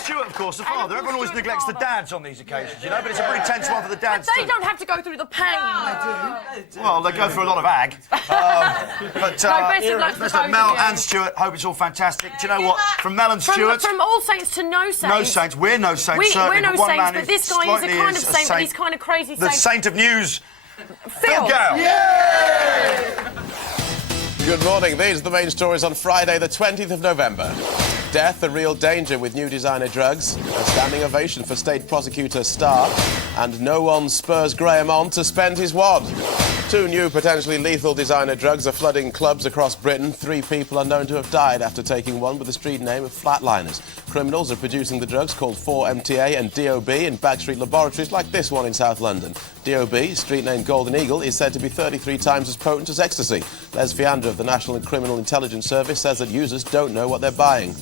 Stuart, of course, the father. Everyone always neglects the dads on these occasions, you know, but it's a pretty tense one for the dads, But they don't have to go through the pain. They do. Well, they go through a lot of ag. But Mel and Stuart, hope it's all fantastic. Do you know what? From Mel and Stuart... From all saints to no saints. No saints. We're no saints, certainly. We're no saints, but this guy is a kind of saint, but he's kind of crazy saint. The saint of news. Phil Gale. Yay! Good morning. These are the main stories on Friday, the 20th of November. Death, a real danger with new designer drugs. A standing ovation for State Prosecutor Starr. And no one spurs Graham on to spend his wad. 2 new potentially lethal designer drugs are flooding clubs across Britain. 3 people are known to have died after taking one with the street name of Flatliners. Criminals are producing the drugs called 4-MTA and DOB in backstreet laboratories like this one in South London. DOB, street name Golden Eagle, is said to be 33 times as potent as ecstasy. Les Fiander of the National Criminal Intelligence Service says that users don't know what they're buying.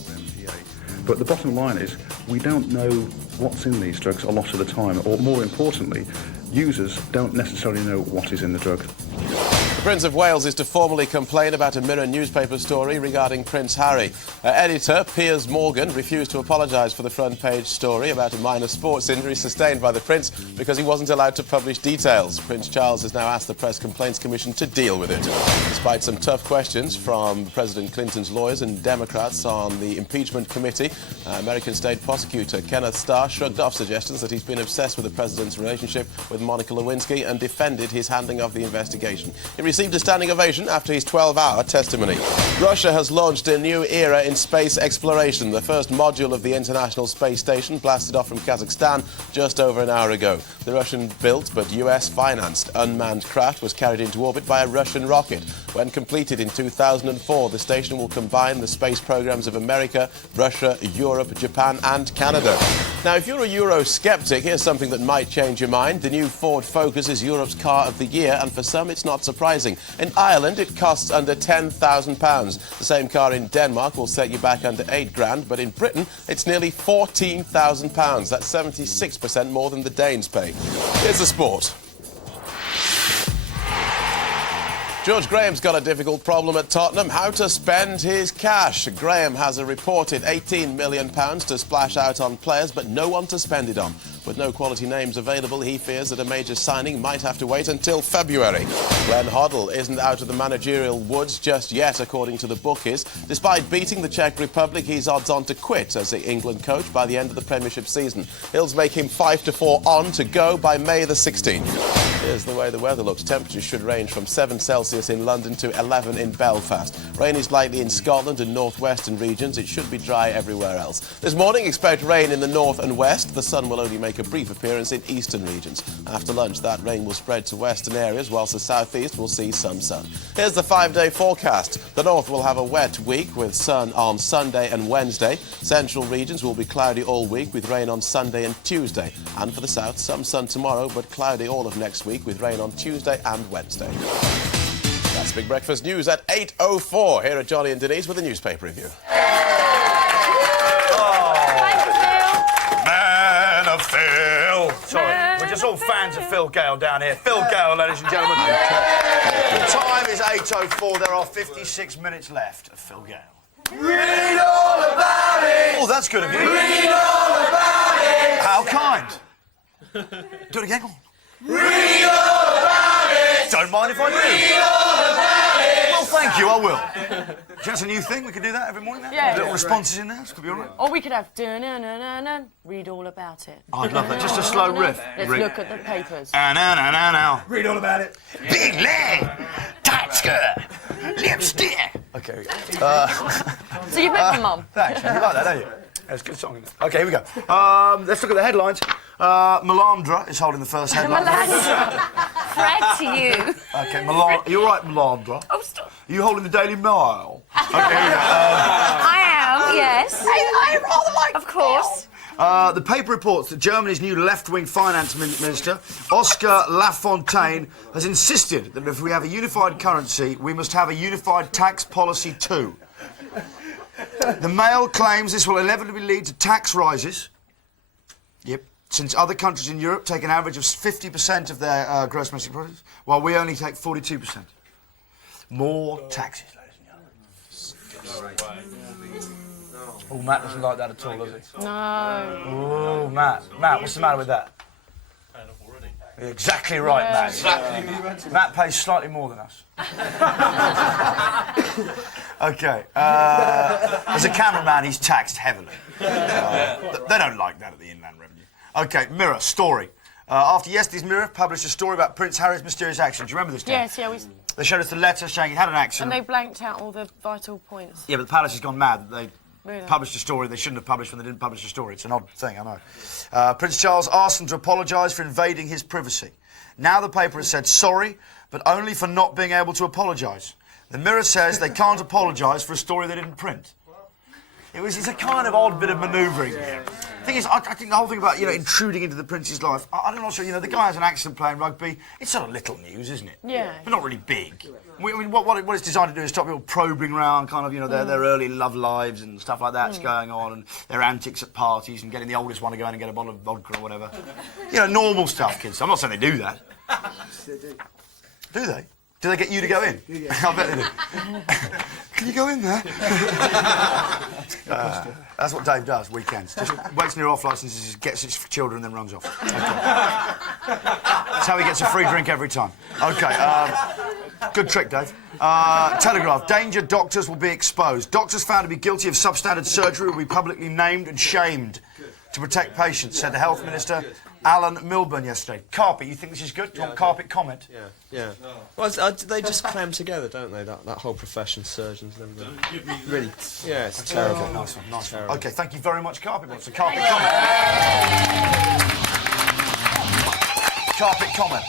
But the bottom line is, we don't know what's in these drugs a lot of the time, or more importantly, users don't necessarily know what is in the drug. The Prince of Wales is to formally complain about a Mirror newspaper story regarding Prince Harry. Editor Piers Morgan refused to apologise for the front page story about a minor sports injury sustained by the Prince because he wasn't allowed to publish details. Prince Charles has now asked the Press Complaints Commission to deal with it. Despite some tough questions from President Clinton's lawyers and Democrats on the impeachment committee, American State Prosecutor Kenneth Starr shrugged off suggestions that he's been obsessed with the president's relationship with Monica Lewinsky and defended his handling of the investigation. He received a standing ovation after his 12-hour testimony. Russia has launched a new era in space exploration. The first module of the International Space Station blasted off from Kazakhstan just over an hour ago. The Russian-built but US-financed unmanned craft was carried into orbit by a Russian rocket. When completed in 2004, the station will combine the space programs of America, Russia, Europe, Japan and Canada. Now, if you're a Eurosceptic, here's something that might change your mind. The new Ford Focus is Europe's car of the year, and for some it's not surprising. In Ireland, it costs under £10,000. The same car in Denmark will set you back under £8,000, but in Britain, it's nearly £14,000. That's 76% more than the Danes pay. Here's the sport. George Graham's got a difficult problem at Tottenham, how to spend his cash. Graham has a reported £18 million to splash out on players, but no one to spend it on. With no quality names available, he fears that a major signing might have to wait until February. Glenn Hoddle isn't out of the managerial woods just yet, according to the bookies. Despite beating the Czech Republic, he's odds-on to quit as the England coach by the end of the Premiership season. Hills make him 5-4 on to go by May the 16th. Here's the way the weather looks. Temperatures should range from 7 Celsius in London to 11 in Belfast. Rain is likely in Scotland and northwestern regions. It should be dry everywhere else. This morning, expect rain in the north and west. The sun will only make a brief appearance in eastern regions. After lunch, that rain will spread to western areas, whilst the southeast will see some sun. Here's the 5-day forecast. The north will have a wet week with sun on Sunday and Wednesday. Central regions will be cloudy all week with rain on Sunday and Tuesday. And for the south, some sun tomorrow, but cloudy all of next week with rain on Tuesday and Wednesday. That's Big Breakfast News at 8:04. Here are Johnny and Denise with a newspaper review. Phil. Sorry, we're just all fans of Phil Gale down here. Phil Gale, ladies and gentlemen. The time is 8:04. There are 56 minutes left of Phil Gale. Read all about it! Oh, that's good of you. Read all about it! How kind. Do it again. Read all about it! Don't mind if I do. Read all about it! Well, thank you, I will. That's a new thing. We could do that every morning now. Yeah. Little responses in there. This could be all right. Or we could have dun-dun-dun-dun-dun, read all about it. I'd love that. Just a slow riff. Let's look at the papers. Now. Read all about it. Big leg, tight skirt, lipstick. Okay, we go. So you've met my mum? Thanks. You like that, don't you? That's a good song, isn't it? Okay, here we go. Let's look at the headlines. Melandra is holding the first headline. Fred to you. Okay, you're right, Melandra. Oh, stop. Are you holding the Daily Mail? Okay, here we go. I am, yes. I rather like. Of course. The paper reports that Germany's new left-wing finance minister, Oscar Lafontaine, has insisted that if we have a unified currency, we must have a unified tax policy too. The Mail claims this will inevitably lead to tax rises. Yep. Since other countries in Europe take an average of 50% of their gross domestic product, while we only take 42%. More taxes, ladies and gentlemen. Oh, Matt doesn't like that at all, does he? No. Oh, Matt. Matt, what's the matter with that? You're exactly right, Matt. Exactly. Matt pays slightly more than us. OK. As a cameraman, he's taxed heavily. They don't like that at the Inland Revenue. OK, Mirror, story. After yesterday's Mirror published a story about Prince Harry's mysterious accident. Do you remember this, Dan? Yes, yeah, They showed us the letter saying he had an accident. And they blanked out all the vital points. Yeah, but the palace has gone mad. They Really? published a story they shouldn't have published when they didn't publish a story. It's an odd thing, I know. Prince Charles asked them to apologise for invading his privacy. Now the paper has said sorry, but only for not being able to apologise. The Mirror says they can't apologise for a story they didn't print. It's a kind of odd bit of manoeuvring. The thing is, I think the whole thing about, intruding into the Prince's life, I'm not sure, the guy has an accident playing rugby. It's sort of little news, isn't it? Yeah. But not really big. I mean, what it's designed to do is stop people probing around kind of, their early love lives and stuff like that's going on, and their antics at parties and getting the oldest one to go in and get a bottle of vodka or whatever. Normal stuff, kids. I'm not saying they do that. Do they? Do they get you to go in? Yeah. I bet they do. Can you go in there? That's what Dave does, weekends. Just waits near off licences, gets his children and then runs off. Okay. That's how he gets a free drink every time. OK, good trick, Dave. Telegraph, danger, doctors will be exposed. Doctors found to be guilty of substandard surgery will be publicly named and shamed to protect patients, said the Health Minister, Alan Milburn, yesterday. Carpet, you think this is good? Do you want Carpet comment? Yeah. Well, they just cram together, don't they? That whole profession, surgeons and everything. Really, yeah, it's terrible. Nice one, nice one. OK, thank you very much, Carpet. What's the Carpet comment? Carpet comment.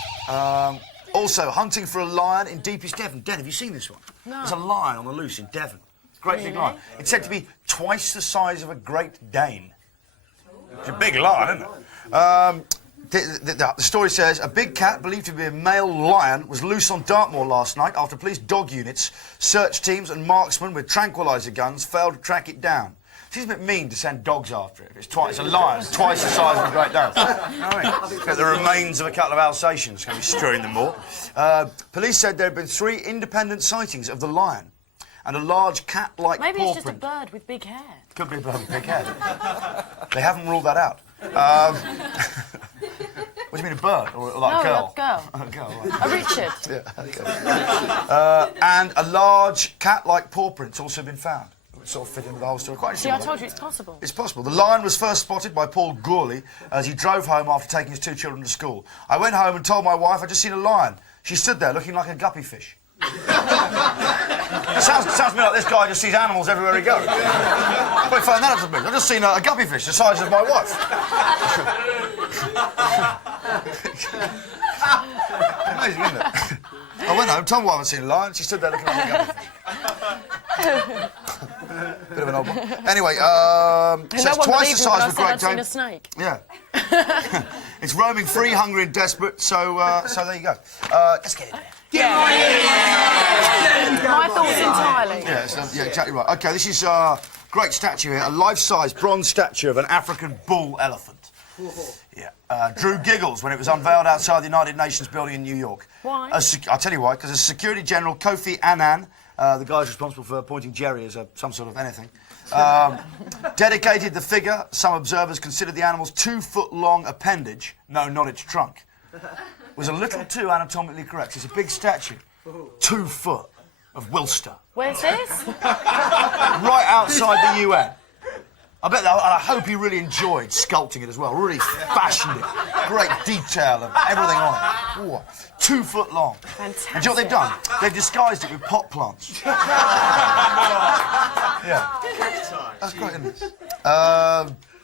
Also, hunting for a lion in deepest Devon. Den, have you seen this one? No. There's a lion on the loose in Devon. Great big lion. It's said to be twice the size of a Great Dane. It's a big lion, isn't it? The story says a big cat believed to be a male lion was loose on Dartmoor last night after police dog units, search teams and marksmen with tranquiliser guns failed to track it down. Seems a bit mean to send dogs after it. It's a lion, it's twice the size of a Great Dane. It's got the remains of a couple of Alsatians going to be strewing them more. Police said there had been 3 independent sightings of the lion and a large cat-like paw print. Maybe it's just a bird with big hair. Could be a bird with big hair. They haven't ruled that out. What do you mean, a bird? Or like a girl? A girl. A girl, right. A Richard. Yeah, okay. And a large cat-like paw print's also been found. It sort of fit into the whole story. Quite See, I told you it's possible. It's possible. The lion was first spotted by Paul Gourley as he drove home after taking his 2 children to school. I went home and told my wife I'd just seen a lion. She stood there looking like a guppy fish. It sounds to me like this guy just sees animals everywhere he goes. Wait, find that out to me. I've just seen a guppy fish the size of my wife. Amazing, isn't it? I went home, told my wife I'd seen a lion. She stood there looking like a guppy fish. Bit of an odd one. Anyway, so it's twice the size of a Great Dane. I've seen a snake. Yeah. It's roaming free, hungry and desperate, so there you go. Let's get in there. My thoughts entirely. Yeah, exactly right. OK, this is a great statue here, a life-size bronze statue of an African bull elephant. Yeah. Drew giggles when it was unveiled outside the United Nations building in New York. Why? I'll tell you why, because as Security General Kofi Annan, the guy responsible for appointing Jerry as some sort of anything, dedicated the figure. Some observers considered the animal's 2-foot-long appendage, no, not its trunk, was a little too anatomically correct. It's a big statue. 2 foot of Wilster. Where's this? Right outside the UN. I hope he really enjoyed sculpting it as well. Really fashioned it. Great detail of everything on it. Ooh, 2 foot long. Fantastic. And do you know what they've done? They've disguised it with pot plants. Yeah. That's great, isn't it?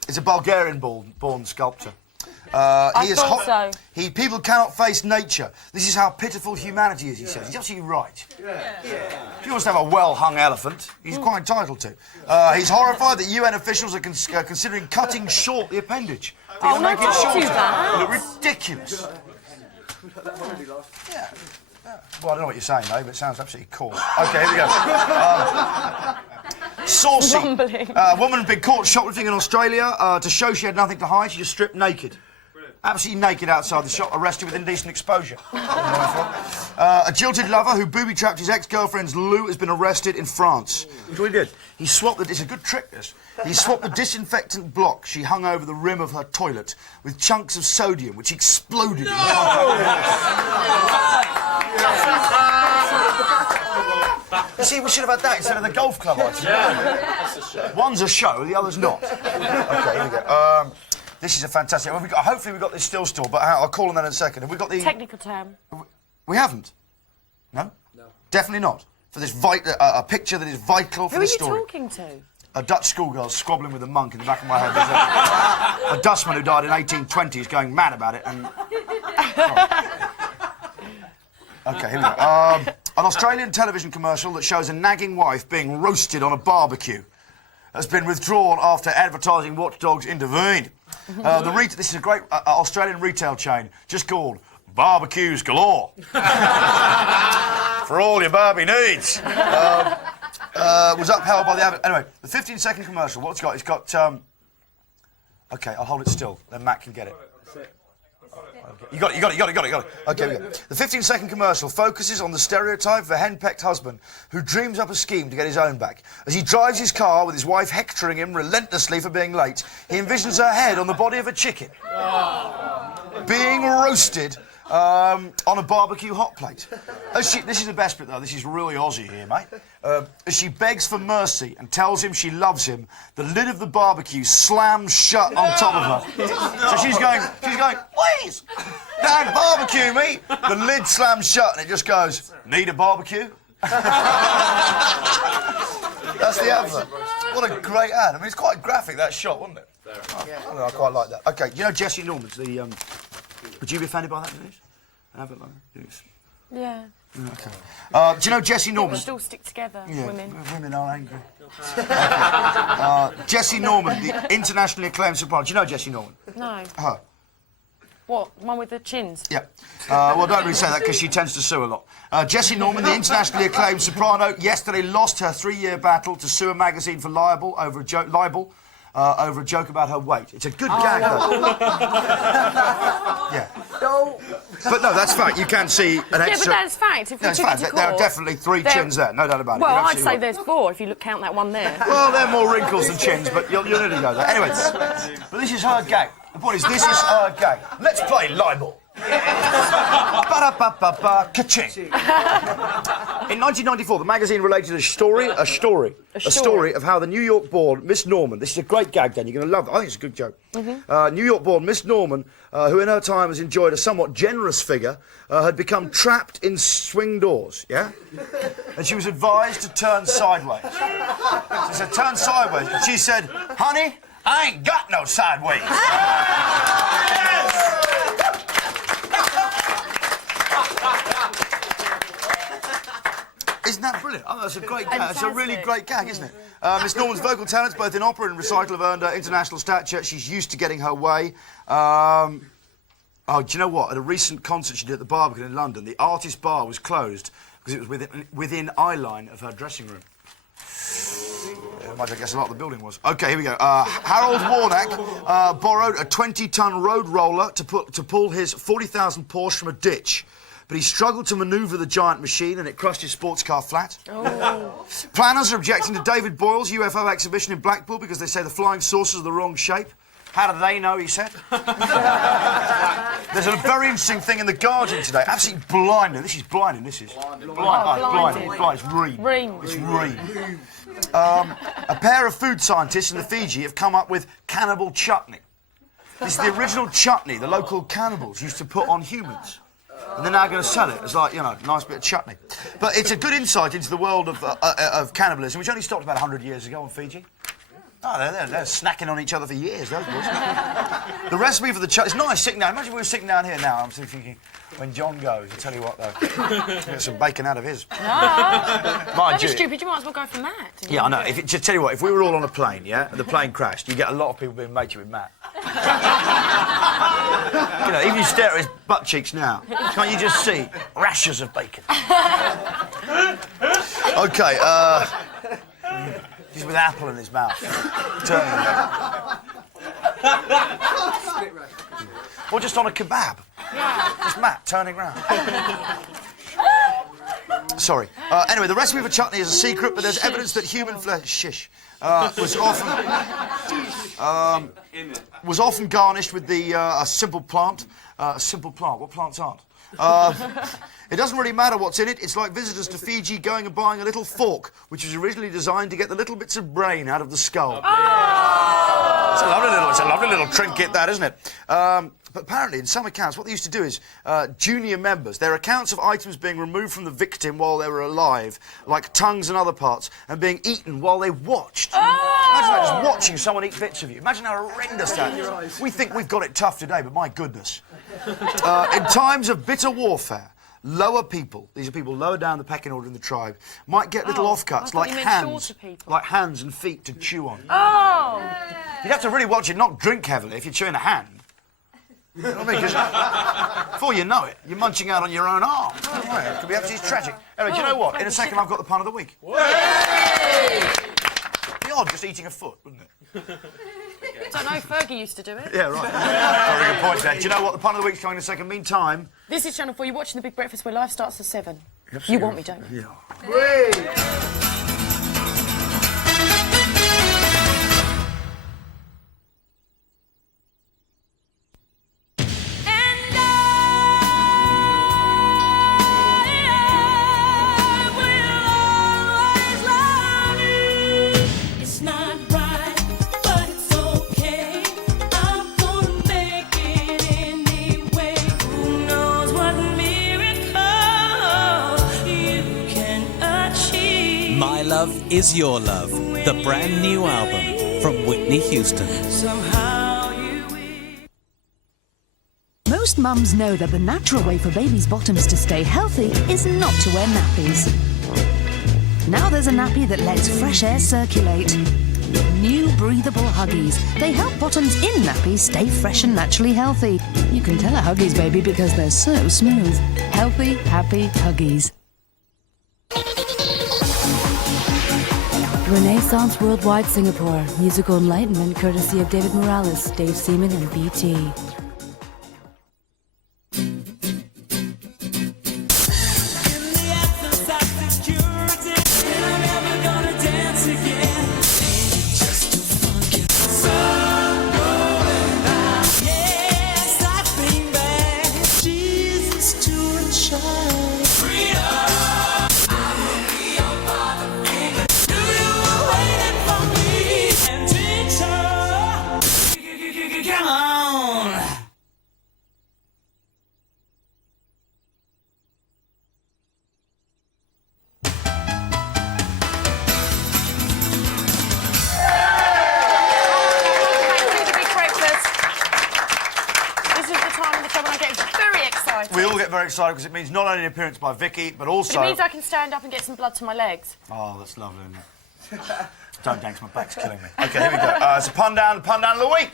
It's a Bulgarian-born sculptor. I thought so. People cannot face nature. This is how pitiful humanity is, he says. He's absolutely right. If he wants to have a well-hung elephant, he's quite entitled to. He's horrified that UN officials are considering cutting short the appendage. They're Oh, no, don't do that. Look ridiculous. Yeah. Well, I don't know what you're saying, though, but it sounds absolutely coarse. OK, here we go. Saucy. Woman had been caught shoplifting in Australia. To show she had nothing to hide, she just stripped naked. absolutely naked outside the shop, arrested with indecent exposure. A jilted lover who booby-trapped his ex-girlfriend's loo has been arrested in France. That's what he did. He swapped it's a good trick, this. He swapped the disinfectant block she hung over the rim of her toilet with chunks of sodium, which exploded. You see, we should have had that instead of the golf club item. Yeah. One's a show, the other's not. Okay, here we go. This is a fantastic... hopefully we've got this still store, but I'll call on that in a second. Have we got the... Technical term. We haven't? No? No. Definitely not. For this a picture that is vital for the story. Who are you talking to? A Dutch schoolgirl squabbling with a monk in the back of my head. There's a Dutchman who died in 1820 is going mad about it and... OK, here we go. An Australian television commercial that shows a nagging wife being roasted on a barbecue has been withdrawn after advertising watchdogs intervened. This is a great Australian retail chain just called Barbecues Galore. For all your barbie needs. Was upheld by the... Anyway, the 15-second commercial, what it's got... OK, I'll hold it still, then Matt can get it. You got it. OK, we go. The 15-second commercial focuses on the stereotype of a henpecked husband who dreams up a scheme to get his own back. As he drives his car with his wife hectoring him relentlessly for being late, he envisions her head on the body of a chicken. Being roasted on a barbecue hot plate. This is the best bit, though. This is really Aussie here, mate. As she begs for mercy and tells him she loves him, the lid of the barbecue slams shut on top of her. So she's going, please, Dad, barbecue me. The lid slams shut and it just goes, need a barbecue? That's the advert. What a great ad. I mean, it's quite graphic, that shot, wasn't it? I quite like that. OK, you know Jesse Norman's the... Would you be offended by that news? An advert like that? Yeah. OK. Do you know Jesse Norman? We should all stick together, women. Women are angry. Jesse Norman, the internationally acclaimed soprano. Do you know Jesse Norman? No. Her. What? One with the chins? Yeah. Well, don't really say that because she tends to sue a lot. Jessie Norman, the internationally acclaimed soprano, yesterday lost her 3-year battle to sue a magazine for libel over a joke about her weight. It's a good gag, though. Yeah. No. But no, that's fact. You can see an extra... Yeah, but that's fact. If we took it to court, there are definitely 3 chins there, no doubt about it. Well, I'd say there's 4 if you count that one there. Well, there are more wrinkles than chins, but you'll nearly go there. Anyway, but this is her gag. The point is, this is her gag. Let's play libel. Ba-da-ba-ba-ba, ka-ching. In 1994, the magazine related a story of how the New York-born Miss Norman, this is a great gag, Dan, you're going to love it, I think it's a good joke. New York-born Miss Norman, who in her time has enjoyed a somewhat generous figure, had become trapped in swing doors, yeah? And she was advised to turn sideways. She said, turn sideways. And she said, honey, I ain't got no sideways. Isn't that brilliant? Oh, that's a great gag. It's a really great gag, isn't it? Miss Norman's vocal talents, both in opera and recital, have earned her international stature. She's used to getting her way. Oh, do you know what? At a recent concert she did at the Barbican in London, the artist bar was closed because it was within eye line of her dressing room. I guess a lot of the building was. OK, here we go. Harold Warnack borrowed a 20-ton road roller to pull his 40,000 Porsche from a ditch. But he struggled to manoeuvre the giant machine and it crushed his sports car flat. Oh. Planners are objecting to David Boyle's UFO exhibition in Blackpool because they say the flying saucers are the wrong shape. How do they know, he said? There's a very interesting thing in The Guardian today. Absolutely blinding. This is blinding, this is. Blinding. It's ream. It's ream. A pair of food scientists in the Fiji have come up with cannibal chutney. This is the original chutney the local cannibals used to put on humans. And they're now going to sell it as, like, you know, a nice bit of chutney. But it's a good insight into the world of cannibalism, which only stopped about 100 years ago on Fiji. Oh, they're snacking on each other for years, those boys. The recipe for the chutney... It's nice sitting down. Imagine we were sitting down here now. I'm still thinking, when John goes, I'll tell you what, though. Get some bacon out of his. No. Don't be stupid. You might as well go for Matt. Yeah, I know. Just tell you what, if we were all on a plane, yeah, and the plane crashed, you get a lot of people being matey with Matt. You know, even you stare at his butt cheeks now, can't you just see rashers of bacon? OK, he's with apple in his mouth. What Or just on a kebab. Yeah. Just Matt turning round. Sorry. Anyway, the recipe for chutney is a secret, but there's evidence that human flesh was often garnished with a simple plant. A simple plant. What plants aren't? It doesn't really matter what's in it. It's like visitors to Fiji going and buying a little fork, which was originally designed to get the little bits of brain out of the skull. Oh! It's a lovely little trinket, that, isn't it? But apparently, in some accounts, what they used to do is junior members, their accounts of items being removed from the victim while they were alive, like tongues and other parts, and being eaten while they watched. Oh! Imagine that, just watching someone eat bits of you. Imagine how horrendous that is. We think we've got it tough today, but my goodness. In times of bitter warfare, lower people, these are people lower down the pecking order in the tribe, might get little offcuts like hands and feet to chew on. Oh! You'd have to really watch it not drink heavily if you're chewing a hand. You know what I mean? 'Cause before you know it, you're munching out on your own arm. It could be absolutely tragic. Anyway, do you know what? In a second, I've got the pun of the week. It'd be odd just eating a foot, wouldn't it? I don't know, Fergie used to do it. Yeah, right. Very good point there. Do you know what? The pun of the week's coming in a second. Meantime... This is Channel 4. You're watching The Big Breakfast where life starts at 7. You want me, don't you? Yeah. My Love Is Your Love, the brand new album from Whitney Houston. Most mums know that the natural way for babies' bottoms to stay healthy is not to wear nappies. Now there's a nappy that lets fresh air circulate. New breathable Huggies. They help bottoms in nappies stay fresh and naturally healthy. You can tell a Huggies baby because they're so smooth. Healthy, happy Huggies. Renaissance Worldwide Singapore. Musical enlightenment courtesy of David Morales, Dave Seaman and BT. We all get very excited because it means not only an appearance by Vicky, but also... But it means I can stand up and get some blood to my legs. Oh, that's lovely, isn't it? Don't dance, my back's killing me. OK, here we go. It's a pun down of the week.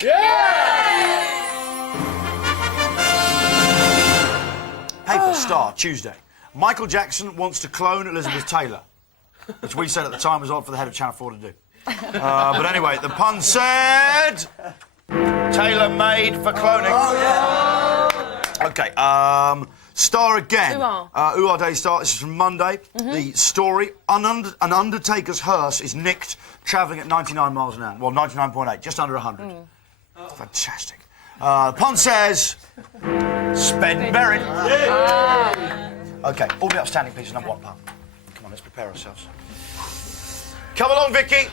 Paper Star, Tuesday. Michael Jackson wants to clone Elizabeth Taylor, which we said at the time was odd for the head of Channel 4 to do. But anyway, the pun said... Tailor-made for cloning. Oh, yeah. OK, Star again. Ooh-ah Day Star. This is from Monday. The story, an Undertaker's hearse is nicked travelling at 99 miles an hour. Well, 99.8, just under 100. Fantastic. The pun says... Sped buried. OK, all the upstanding pieces and one pun. Come on, let's prepare ourselves. Come along, Vicky.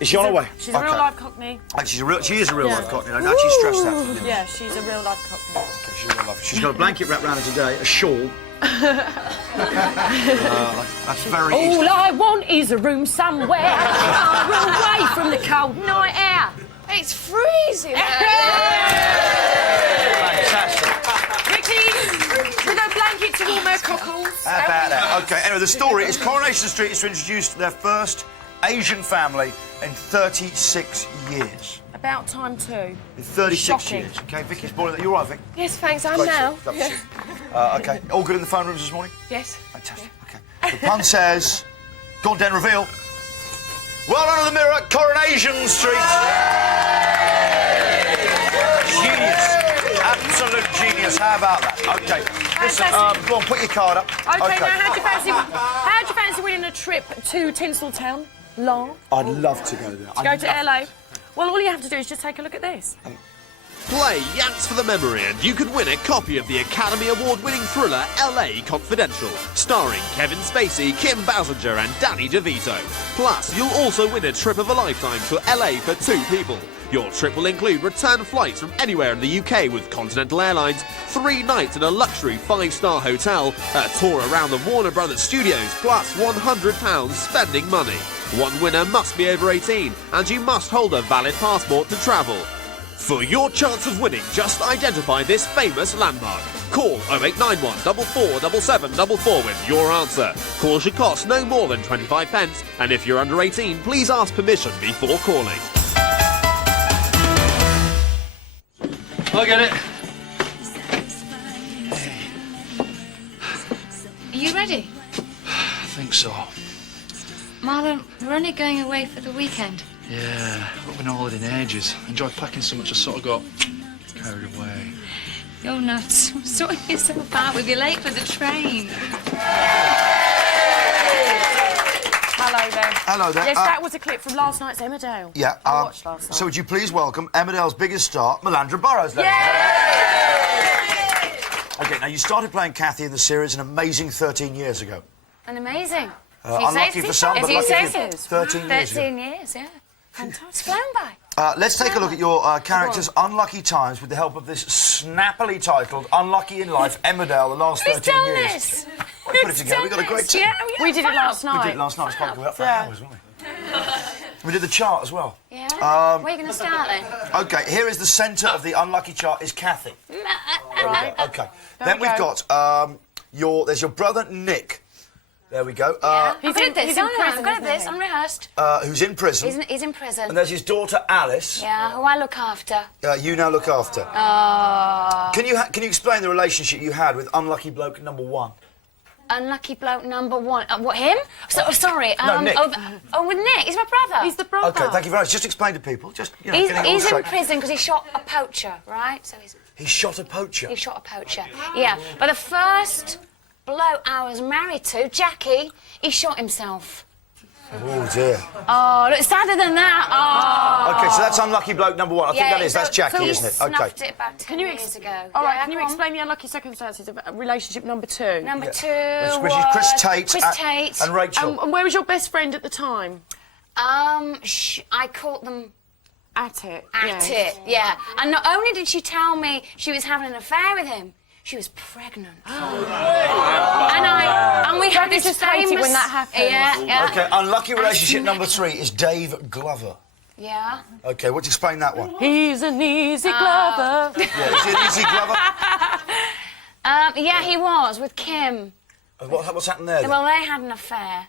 Is she on her way? She's a real live Cockney. She is a real life Cockney. I'd actually stress that. Yeah, she's a real life Cockney. Okay, she's a real life. She's got a blanket wrapped around her today, a shawl. That's very easy. All I want is a room somewhere far away from the cold night air. It's freezing. Fantastic. Vicky, with a blanket to warm her cockles. How about that? OK, anyway, the story is Coronation Street is to introduce their first Asian family in 36 years. About time too. In 36 Shocking. years. OK, Vicky's boiling. You all right, Vic? Yes, thanks, I'm Great now. to see you. OK, all good in the phone rooms this morning? Yes. Fantastic. OK. The pun says, go on, Den, reveal. Well under the mirror, Coronation Street. Genius. Absolutely. Yes, how about that? OK. Listen, go on, put your card up. OK, now how'd you fancy winning a trip to Tinseltown? Long? I'd love to go there. To go to LA? Well, all you have to do is just take a look at this. Play Yanks for the Memory and you could win a copy of the Academy Award-winning thriller LA Confidential, starring Kevin Spacey, Kim Basinger and Danny DeVito. Plus, you'll also win a trip of a lifetime to LA for 2 people. Your trip will include return flights from anywhere in the UK with Continental Airlines, 3 nights in a luxury 5-star hotel, a tour around the Warner Brothers studios, plus £100 spending money. One winner must be over 18 and you must hold a valid passport to travel. For your chance of winning, just identify this famous landmark. Call 0891 447744 with your answer. Calls should cost no more than 25 pence, and if you're under 18, please ask permission before calling. I get it. Are you ready? I think so. Marlon, we're only going away for the weekend. Yeah, I've been on holiday in ages. Enjoyed packing so much I sort of got carried away. You're nuts. Sorting yourself out. We'll be late for the train. Hello there. Hello there. Yes, that was a clip from last night's Emmerdale. Yeah. I watched last night. So would you please welcome Emmerdale's biggest star, Melandra Burrows, ladies. OK, now you started playing Kathy in the series an amazing 13 years ago. And amazing. Unlucky for some, but lucky for 13 years. 13 years, yeah. Fantastic. It's flown by. Let's take a look at your character's unlucky times with the help of this snappily titled Unlucky in Life, Emmerdale, the last 13 years. This? We put it together, we got a great team. Yeah, we did it last night. We did it last night, it's quite up for hours, wasn't we? We did the chart as well. Yeah? Where are you going to start then? OK, here is the centre of the unlucky chart is Kathy. Right. OK. Then we've got there's your brother Nick. There we go. He's in prison. I've got this, unrehearsed. Who's in prison. He's in prison. And there's his daughter Alice. Yeah, who I look after. You now look after. Oh. Can you explain the relationship you had with unlucky bloke number 1? Unlucky bloke number 1. What, him? Sorry. No, Nick. With Nick. He's my brother. He's the brother. OK, thank you very much. Just explain to people. Just, you know, he's in prison because he shot a poacher, right? So he shot a poacher? He shot a poacher, yeah. But the first bloke I was married to, Jackie, he shot himself. Oh, dear. Oh, look, sadder than that. Oh. OK, so that's unlucky bloke number 1. I think that is. That's Jackie, isn't it? OK. It about 10 years ago. All right, can you explain the unlucky circumstances of relationship number 2? Number 2 which is Chris Tate and Rachel. And where was your best friend at the time? I caught them at it. Yeah. And not only did she tell me she was having an affair with him, she was pregnant. And we had this famous... when that happened. Yeah. OK, unlucky relationship number 3 is Dave Glover. Yeah. OK, what's explain that one? He's an easy Glover. Yeah, is he an easy Glover? Yeah, he was, with Kim. What's happened there, then? Well, they had an affair.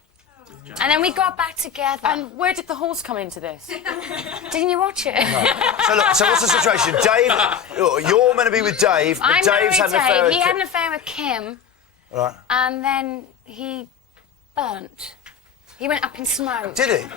And then we got back together. And where did the horse come into this? Didn't you watch it? No. So what's the situation? Dave, you're meant to be with Dave, but Dave's had an affair with He Kim. had an affair with Kim. Right. And then he burnt. He went up in smoke. Did he?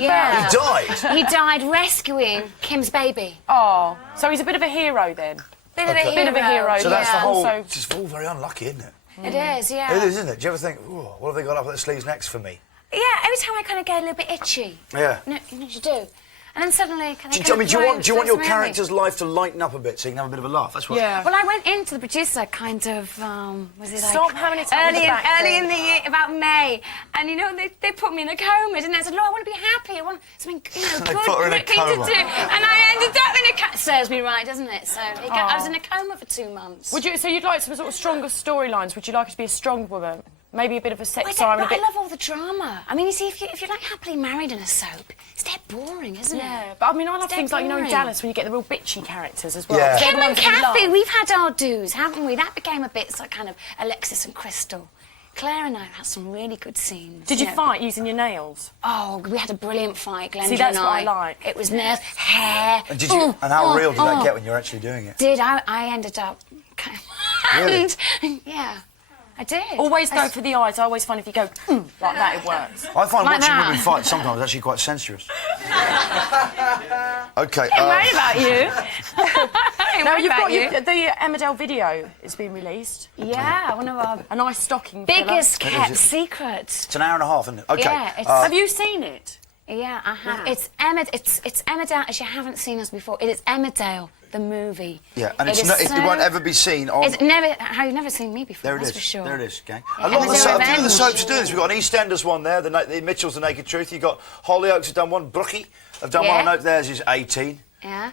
He died? He died rescuing Kim's baby. Oh, so he's a bit of a hero then? Bit of a hero, So that's the whole... Also... It's all very unlucky, isn't it? It is, yeah. It is, isn't it? Do you ever think, ooh, what have they got up their sleeves next for me? Yeah, every time I kind of get a little bit itchy. Yeah. You know what you do? And then suddenly... Do you want your character's life to lighten up a bit so you can have a bit of a laugh? That's what... Yeah. Well, I went into the producer kind of, was it like... Stop having it early in the year, about May. And, you know, they put me in a coma, didn't they? I said, no, I want to be happy. I want something, you know, They good put her in a thing coma. to do. And I ended up in a coma. Serves me right, doesn't it? So I was in a coma for 2 months. So you'd like some sort of stronger storylines? Would you like her to be a strong woman? Maybe a bit of a sex siren? I love all the drama. I mean, you see, if you're like happily married in a soap, it's dead boring, isn't it? Yeah, but I mean, I love things like, you know, in Dallas when you get the real bitchy characters as well. Yeah. Kim and Kathy, we've had our dues, haven't we? That became a bit like kind of Alexis and Crystal. Claire and I had some really good scenes. Did you fight using your nails? Oh, we had a brilliant fight, Glenda. See, that's and what I like. It was nails, hair. And how real did that get when you're actually doing it? I ended up... Really? And, yeah. I did. Always go for the eyes. I always find if you go like that, it works. I find like watching that. women fight sometimes actually quite sensuous. OK. I'm right about you. I'm No, heard you've about got you. the Emmerdale video is being released. Yeah, one of our A nice stocking biggest filler. kept secrets. It's an hour and a half, isn't it? Okay. Yeah, it's, Have you seen it? Yeah, I have. Yeah. It's Emmerdale, as you haven't seen us before. It is Emmerdale, the movie. Yeah, and It it is won't ever be seen on... It's never... Have you never seen me before? There it That's is. for sure. There it is, gang. Yeah, A lot of the, Emmerdale a few of the Revenge. soaps are doing this. We've got an EastEnders one there, the Mitchells, The Naked Truth. You've got Hollyoaks have done one, Brookie have done one. I know theirs is 18. Yeah.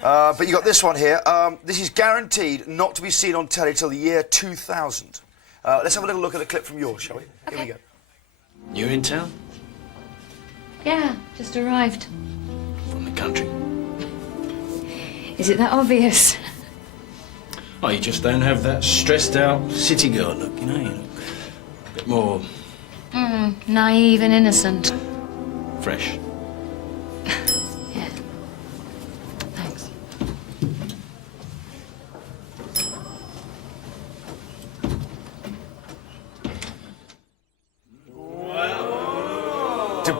But you got this one here. This is guaranteed not to be seen on telly till the year 2000. Let's have a little look at a clip from yours, shall we? Okay. Here we go. You in town? Yeah, just arrived. From the country? Is it that obvious? Oh, you just don't have that stressed out city girl look, you know? A bit more Naive and innocent. fresh. Yeah. Thanks. Do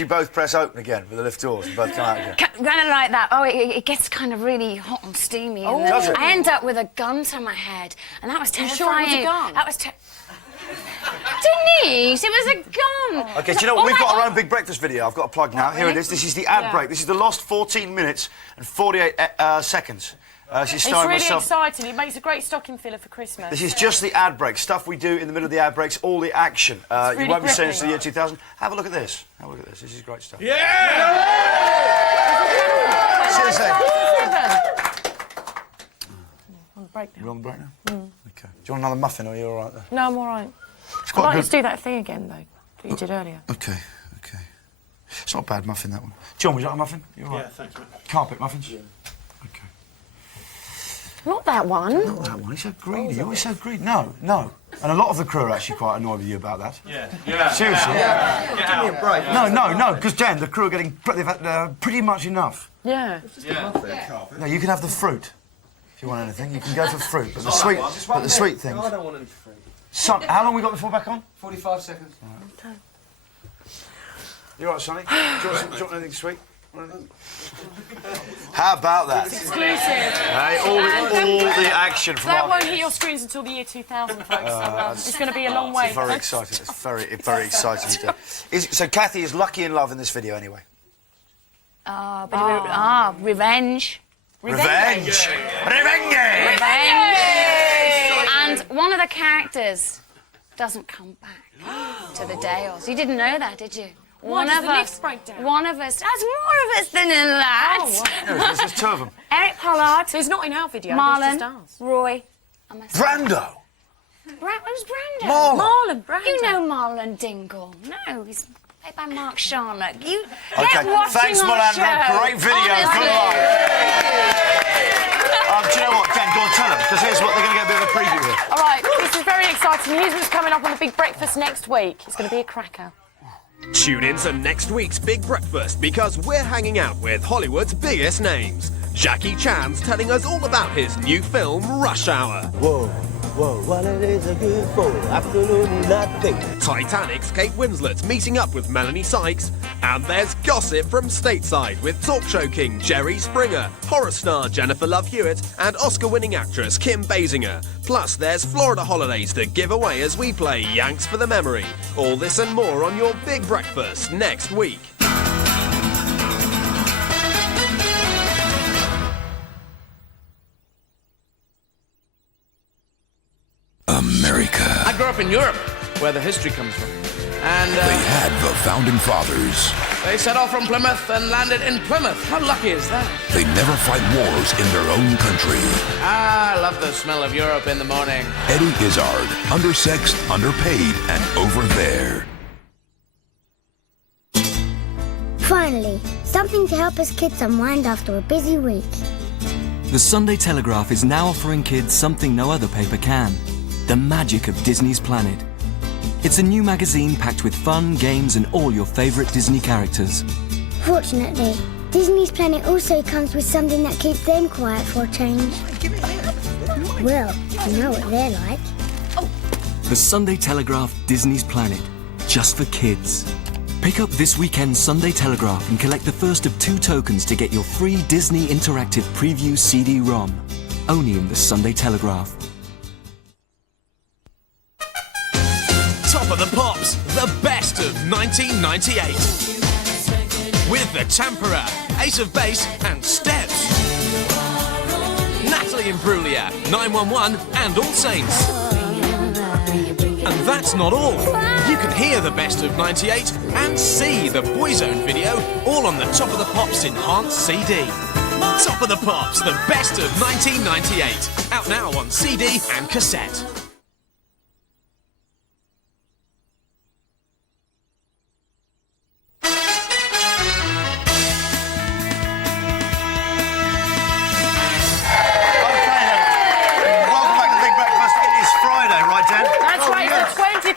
you both press open again with the lift doors and both come out again? Kind of like that. Oh, it gets kind of really hot and steamy. Oh, and then does it? I end up with a gun to my head, and that was You terrifying. sure it was a gun? That was Denise, it was a gun. OK, do you know what? We've got our own Big Breakfast video I've got to plug now. Here it is. This is the ad Yeah. break. This is the lost 14 minutes and 48 seconds. She's It's starring really myself. exciting. It makes a great stocking filler for Christmas. This is just the ad break. Stuff we do in the middle of the ad breaks, all the action. You really won't be seeing this to the year gripping. 2000. Have a look at this. Have a look at this. This is great stuff. Seriously. On break now. We're on the break now? OK. Do you want another muffin or are you all right there? No, I'm all right. It's I'd quite like good. to do that thing again, though, that you did earlier. OK, OK. It's not a bad muffin, that one. John, would you like a muffin? You all right? Yeah, thanks, mate. Carpet muffins? Yeah. OK. Not that one. Not that one. He's so greedy. You're always so greedy. No, no. And a lot of the crew are actually quite annoyed with you about that. Yeah. Seriously. Give me a break. No, because Dan, the crew are getting they've had, pretty much enough. Yeah. No, you can have the fruit if you want anything. You can go for fruit, but the sweet things. I don't want any fruit. Son, how long we got before back on? 45 seconds. You all right, Sonny? Do you want anything sweet? How about that? Exclusive. Hey, all the action from That our... won't hit your screens until the year 2000, folks. It's going to be a long way. It's very exciting. It's very exciting. So Kathy is lucky in love in this video, anyway. Revenge. Revenge! Revenge! And one of the characters doesn't come back to the Dales. You didn't know that, did you? Why, does the lift break down? One of us. There's more of us than in that. There's two of them. Eric Pollard. So he's not in our video. Marlon. Just ours. Roy. And myself. Brando! Who's Brando? Marlon. Brando. You know Marlon Dingle. No, he's played by Mark Sharnock. You OK, get watching thanks, our Melandra. show. Great video. Honestly. Good luck. Do you know what, Ken? Go on, tell them, because here's what they're going to get a bit of a preview here. All right, this is very exciting. Here's what's coming up on the Big Breakfast next week. It's going to be a cracker. Tune in to next week's Big Breakfast because we're hanging out with Hollywood's biggest names. Jackie Chan's telling us all about his new film, Rush Hour. Whoa, what it is a good for? Absolutely nothing. Titanic's Kate Winslet meeting up with Melanie Sykes. And there's gossip from stateside with talk show king Jerry Springer, horror star Jennifer Love Hewitt, and Oscar-winning actress Kim Basinger. Plus, there's Florida holidays to give away as we play Yanks for the Memory. All this and more on your Big Breakfast next week. America. I grew up in Europe, where the history comes from. And They had the founding fathers. they set off from Plymouth and landed in Plymouth. How lucky is that? They never fight wars in their own country. Ah, I love the smell of Europe in the morning. Eddie Izzard, undersexed, underpaid, and over there. Finally, something to help us kids unwind after a busy week. The Sunday Telegraph is now offering kids something no other paper can. The magic of Disney's Planet. It's a new magazine packed with fun, games, and all your favourite Disney characters. Fortunately, Disney's Planet also comes with something that keeps them quiet for a change. Well, you know what they're like. The Sunday Telegraph Disney's Planet. Just for kids. Pick up this weekend's Sunday Telegraph and collect the first of 2 tokens to get your free Disney Interactive Preview CD-ROM. Only in the Sunday Telegraph. Top of the Pops, the best of 1998. With the Tamperer, Ace of Base and Steps. Natalie Imbruglia, 911 and All Saints. And that's not all. You can hear the best of 98 and see the Boyzone video all on the Top of the Pops enhanced CD. Top of the Pops, the best of 1998. Out now on CD and cassette.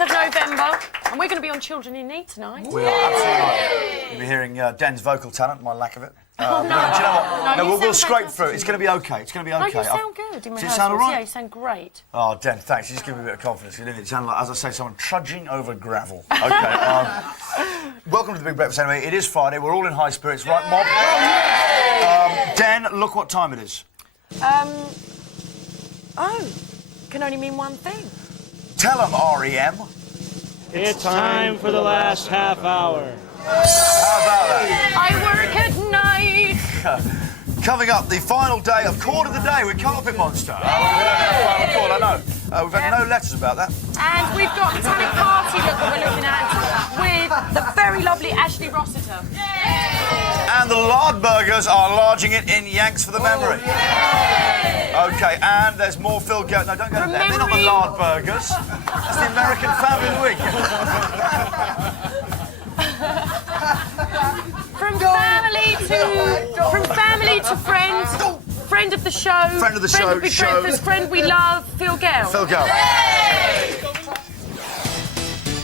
November, and we're going to be on Children in Need tonight. We are, absolutely right. You'll be hearing Den's vocal talent, my lack of it. Oh, no. Do you know what? No, we'll scrape through. It's going to be okay. It's going to be okay. No, you sound good in Does it sound all rehearsals. right? Yeah, you sound great. Oh, Den, thanks. You just give me a bit of confidence. You didn't sound like, as I say, someone trudging over gravel. Okay. Welcome to the Big Breakfast anyway. It is Friday. We're all in high spirits, right, Mob? Den, look what time it is. Oh, can only mean one thing. Tell them, REM. It's time for the last half hour. How about that? I work at night. Coming up, the final day of Chord of the Day with Carpet Monster. We don't have a final chord, I know. We've had no letters about that. And we've got Metallic Party look that we're looking at with the very lovely Ashley Rossiter. And the lard burgers are larging it in Yanks for the memory. Okay, and there's more Phil Go. No, don't go to them. They're not the lard burgers. That's the American Family Week. From family to friend. Friend of the show. Friend of the show. Friend we love. Phil Gell. Phil Gell.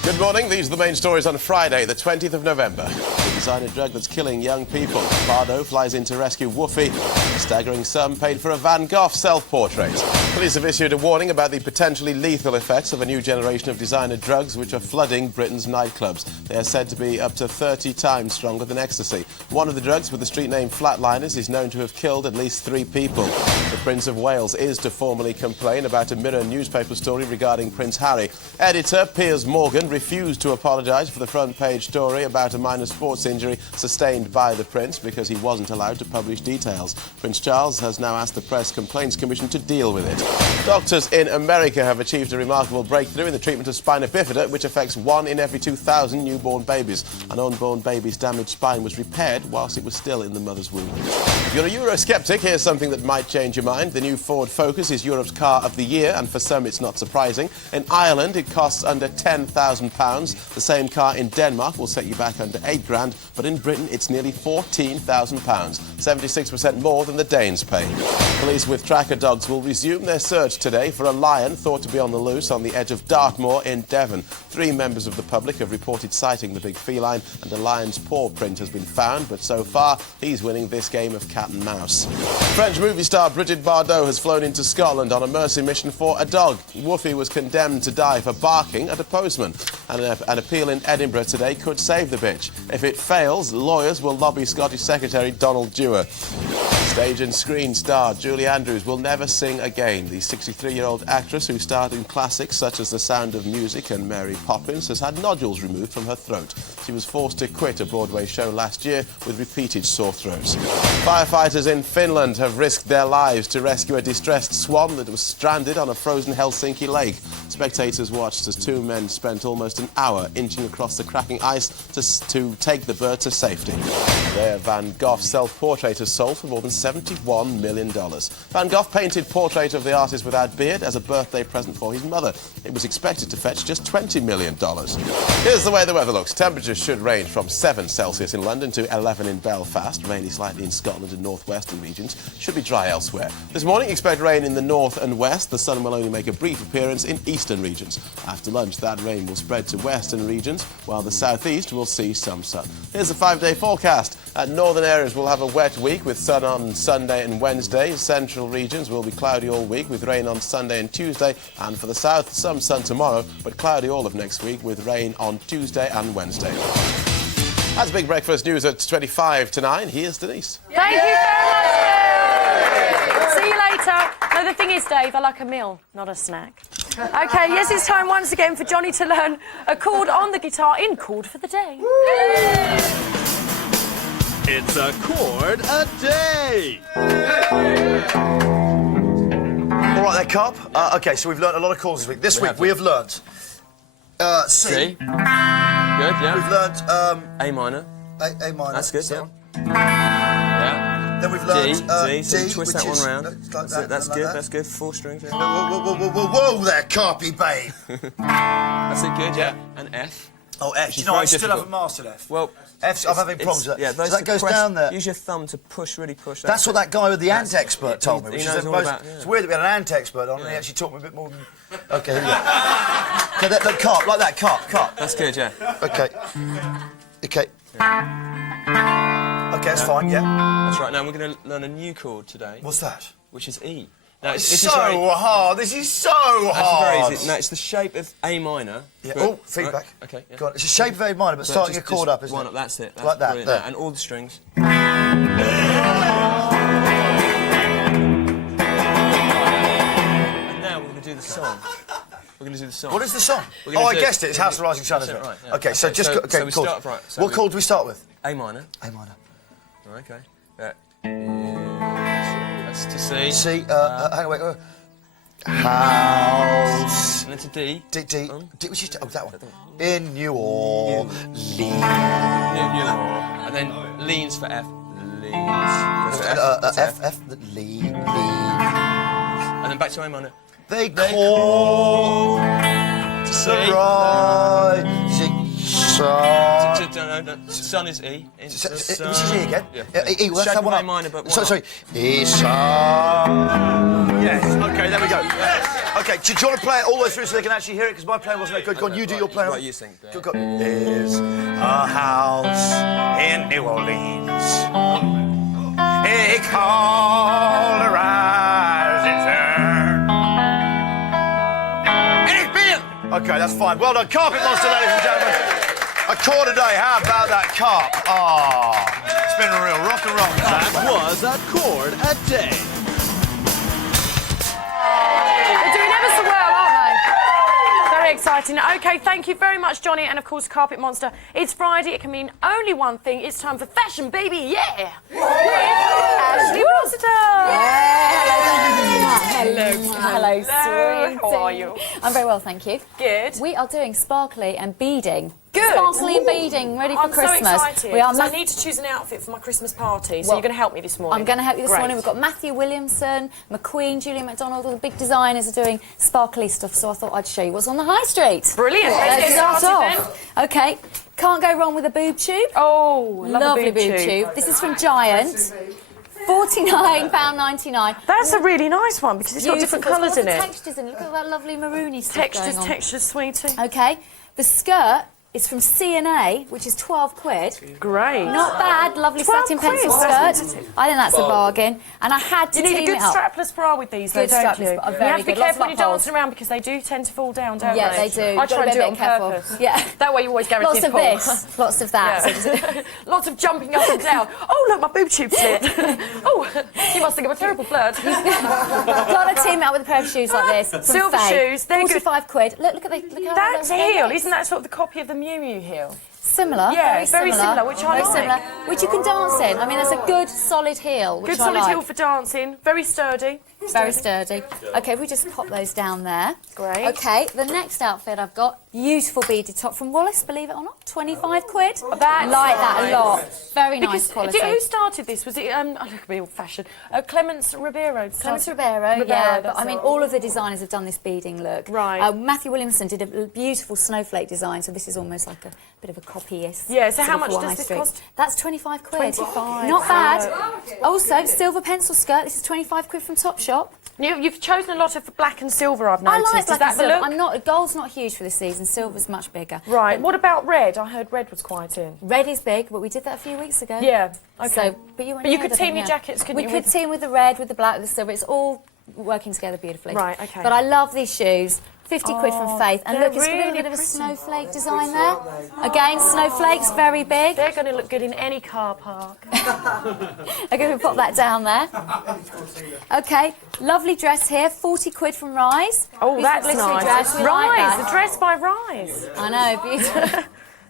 Good morning. These are the main stories on Friday, the 20th of November. The designer drug that's killing young people. Part2 flies in to rescue Woofy. A staggering sum paid for a Van Gogh self-portrait. Police have issued a warning about the potentially lethal effects of a new generation of designer drugs which are flooding Britain's nightclubs. They are said to be up to 30 times stronger than ecstasy. One of the drugs, with the street name Flatliners, is known to have killed at least 3 people. The Prince of Wales is to formally complain about a Mirror newspaper story regarding Prince Harry. Editor Piers Morgan refused to apologise for the front-page story about a minor sports injury sustained by the Prince because he wasn't allowed to publish details. Prince Charles has now asked the Press Complaints Commission to deal with it. Doctors in America have achieved a remarkable breakthrough in the treatment of spina bifida, which affects 1 in every 2,000 newborn babies. An unborn baby's damaged spine was repaired whilst it was still in the mother's womb. If you're a Eurosceptic, here's something that might change your mind. The new Ford Focus is Europe's car of the year, and for some it's not surprising. In Ireland, it costs under £10,000. The same car in Denmark will set you back under £8,000, but in Britain it's nearly £14,000, 76% more than the Danes pay. Police with tracker dogs will resume their search today for a lion thought to be on the loose on the edge of Dartmoor in Devon. 3 members of the public have reported sighting the big feline, and a lion's paw print has been found, but so far he's winning this game of cat and mouse. French movie star Brigitte Bardot has flown into Scotland on a mercy mission for a dog. Woofy was condemned to die for barking at a postman, and an appeal in Edinburgh today could save the bitch. If it fails, lawyers will lobby Scottish Secretary Donald Dewar. Stage and screen star Julie Andrews will never sing again. The 63-year-old actress who starred in classics such as The Sound of Music and Mary Poppins has had nodules removed from her throat. She was forced to quit a Broadway show last year with repeated sore throats. Firefighters in Finland have risked their lives to rescue a distressed swan that was stranded on a frozen Helsinki lake. Spectators watched as 2 men spent almost an hour inching across the cracking ice to take the bird to safety. Their Van Gogh self-portrait has sold for more than $71 million. Van Gogh painted Portrait of the Artist Without Beard as a birthday present for his mother. It was expected to fetch just $20 million. Here's the way the weather looks. Temperatures should range from 7 Celsius in London to 11 in Belfast, rainy slightly in Scotland and northwestern regions. Should be dry elsewhere. This morning, expect rain in the north and west. The sun will only make a brief appearance in eastern regions. After lunch, that rain will spread to western regions, while the southeast will see some sun. Here's the 5-day forecast. Northern areas will have a wet week with sun on Sunday and Wednesday. Central regions will be cloudy all week with rain on Sunday and Tuesday. And for the south, some sun tomorrow, but cloudy all of next week with rain on Tuesday and Wednesday. That's Big Breakfast News at 25 to 9. Here's Denise. Thank you very much, Dave. See you later. No, the thing is, Dave, I like a meal, not a snack. OK, yes, it's time once again for Johnny to learn a chord on the guitar in Chord for the Day. It's a chord a day. All right, there, Carp. OK, so we've learnt a lot of chords this week. This week we have learnt C. Good, yeah. We've learnt A minor. A minor. That's good, yeah. Yeah. Then we've learnt D, so you D, twist which that is one round. like that, That's like good, that. that's good. 4 strings. Yeah. Whoa there, Carpy, babe. That's it, good, yeah. And F. Oh, F. Do you know, I still haven't mastered F. Well, F, I'm having problems with that. Yeah, so that goes press, down there. Use your thumb to push, really push. That's what that guy with the ant expert told me. He Which knows is all about, It's weird that we had an ant expert on, and he actually taught me a bit more than... OK, here we go. OK, that Carp, like that, Carp. That's good, yeah. OK. OK. OK, that's fine, yeah. That's right, now we're going to learn a new chord today. What's that? Which is E. Now, It's so hard. This is so hard. Actually, very easy. No, it's the shape of A minor. Yeah. But, Oh, feedback. Right, OK. Yeah. Go on. It's a shape of A minor, but starting a chord up, isn't one it? Up, that's it. That's like that, brilliant. there. And all the strings. Uh-huh. And now we're going to do the song. We're going to do the song. What is the song? We're gonna Oh, I do- guessed it. It's House of Rising Sun, isn't it? Right, yeah. OK, so just... so OK, we chords. start right. So What chord do we start with? A minor. A minor. OK. That's to C. C, hang on, wait. House. And then to D. D, which is... Oh, that one. In New Orleans. And then leans for F. Leans. F, lean. And then back to A minor. They call to C. the rising sun. No. Sun is E. Which is E again? Yeah. E, well, that's Shape that one of up. A minor, but one Sorry. E, sun. Yes, OK, there we go. OK, do you want to play it all the way through so they can actually hear it? Because my playing wasn't that good. Go on, you do your playing. Right, you sing. Go. There's a house in New Orleans. He called the rising sun. And it's been... OK, that's fine. Well done. Carpet Monster, ladies and gentlemen. A chord a day. How about that, Carp? It's been a real rock and roll. That was a chord a day. They're doing ever so well, aren't they? Very exciting. OK, thank you very much, Johnny, and of course, Carpet Monster. It's Friday. It can mean only one thing. It's time for fashion, baby. Yeah! Ashley Rossiter! Hello, sweetie. How are you? I'm very well, thank you. Good. We are doing sparkly and beading. Good. Sparkly and beading, ready for I'm Christmas. so excited. We are I need to choose an outfit for my Christmas party, so you're going to help me this morning. I'm going to help you this Great. morning. We've got Matthew Williamson, McQueen, Julian McDonald, all the big designers are doing sparkly stuff, so I thought I'd show you what's on the high street. Brilliant. Let's start started off. OK, can't go wrong with a boob tube. Oh, lovely boob tube. This is from Giant. £49.99. That's a really nice one because it's got different colours in it. Textures in it. Look at that lovely maroony stuff going on. Textures, sweetie. OK, the skirt is from C&A, which is 12 quid. Great. Not bad, lovely 12 satin quid. pencil That's skirt. I think that's a bargain. And I had to You need a team good it up. strapless bra with these, though, Good don't strapless you? bra, You very have to be good. Lots careful when of you're holes. dancing around because they do tend to fall down, don't Yeah, they? they do. I You've try got and to do be it on a bit careful. purpose. Yeah. That way you always guarantee Lots of fall. this, lots of that. Yeah. Lots of jumping up and down. Oh, look, my boob tube slipped. Oh, you must think I'm a terrible flirt. Got to team it up with a pair of shoes like this. From Silver Faye. shoes, they're good. 45 quid. Look at how That's a they're heel. nice. Isn't that sort of the copy of the Miu Miu heel? Similar, Yeah, very similar, which I very like. similar, which you can dance in. I mean, that's a good solid heel, which Good I solid like. heel for dancing. Very sturdy. Very sturdy. OK, we just pop those down there. Great. OK, the next outfit I've got, beautiful beaded top from Wallace, believe it or not, 25 quid. That's like that a lot. Very nice Because, quality. who started this? Was it, I look at me old-fashioned, Clemence Ribeiro? Clemence Ribeiro, yeah, but I mean, it. all of the designers have done this beading look. Right. Matthew Williamson did a beautiful snowflake design, so this is almost like a bit of a copy-ist. Yeah, so sort how of much for does High this Street. cost? That's 25 quid. 25. Not bad. Also, silver pencil skirt, this is 25 quid from Topshop. You've chosen a lot of black and silver, I've I noticed. like Is black that and the silver. look? Gold's not huge for this season, silver's much bigger. Right, what about red? I heard red was quite in. Red is big, but we did that a few weeks ago. Yeah, OK. So, but you could team your jackets, couldn't we you? could team with the red, with the black, with the silver. It's all working together beautifully. Right, OK. But I love these shoes. 50 quid from Faith. And they're look, it's got a really bit of a pretty. snowflake design there. Again, snowflakes, very big. They're going to look good in any car park. I'm going to pop that down there. OK, lovely dress here. 40 quid from Rise. Oh, Beautiful that's glittery nice. Dress. We like Rise, that. the dress by Rise. I know, beautiful.